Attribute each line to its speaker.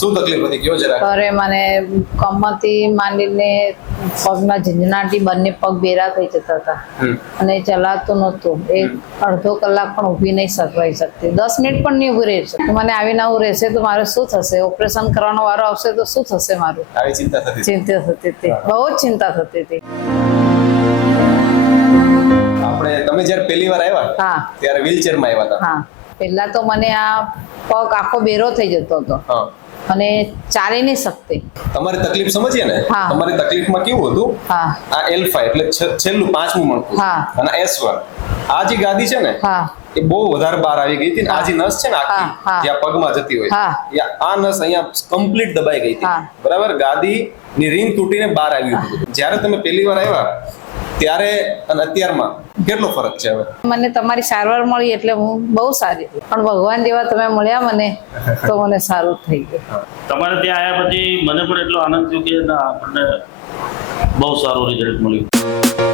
Speaker 1: શું તકલીફ હતી? કયો જરા
Speaker 2: અરે મને કમરથી માંડીને પગના ઝંઝણાટી બંને પગ બેરા થઈ જતા હતા. અને ચલાતું નહોતું. એક અડધો કલાક પણ ઊભી નહીં સકવાઈ શકતી. દસ મિનિટ પણ નહીં ઊભી રહી શકતી. મને આવીને આવું રહેશે તો મારે શું થશે? ઓપરેશન કરવાનો વારો આવશે તો શું થશે મારું?
Speaker 1: આવી ચિંતા થતી હતી.
Speaker 2: ચિંતા થતી હતી. બહુ જ ચિંતા થતી હતી.
Speaker 1: આપણે તમે જ્યારે પહેલી વાર આવ્યા
Speaker 2: હા.
Speaker 1: ત્યારે વ્હીલચેરમાં આવ્યા હતા.
Speaker 2: હા. પહેલા તો મને આ પગ આખો બેરો થઈ જતો હતો.
Speaker 1: હા.
Speaker 2: અને ચાલી નહીં શકતી.
Speaker 1: તમારી તકલીફ સમજીએ ને? તમારી તકલીફમાં કેવું હતું?
Speaker 2: હા.
Speaker 1: આ એલ એટલે છેલ્લું પાંચમું મણકું
Speaker 2: હા.
Speaker 1: અને એસ વન આ જે ગાદી છે ને
Speaker 2: હા.
Speaker 1: એ બહુ વધારે બહાર આવી ગઈ હતી આ જે નસ છે ને. આખી જ્યાં પગમાં જતી હોય. આ નસ અહીંયા કમ્પ્લીટ દબાઈ ગઈ હતી. બરાબર? ગાદી ની રિંગ તૂટીને બહાર આવી હતી. જ્યારે તમે પહેલી વાર આવ્યા ત્યારે અને અત્યારમાં કેટલો ફરક છે હવે?
Speaker 2: મને તમારી સારવાર મળી એટલે હું બહુ સારી પણ ભગવાન જેવા તમે મળ્યા મને તો મને સારું થઈ ગયું.
Speaker 3: તમારે ત્યાં આવ્યા પછી મને પણ એટલો આનંદ થયો કે ના આપણને બહુ સારું રિઝલ્ટ મળ્યું.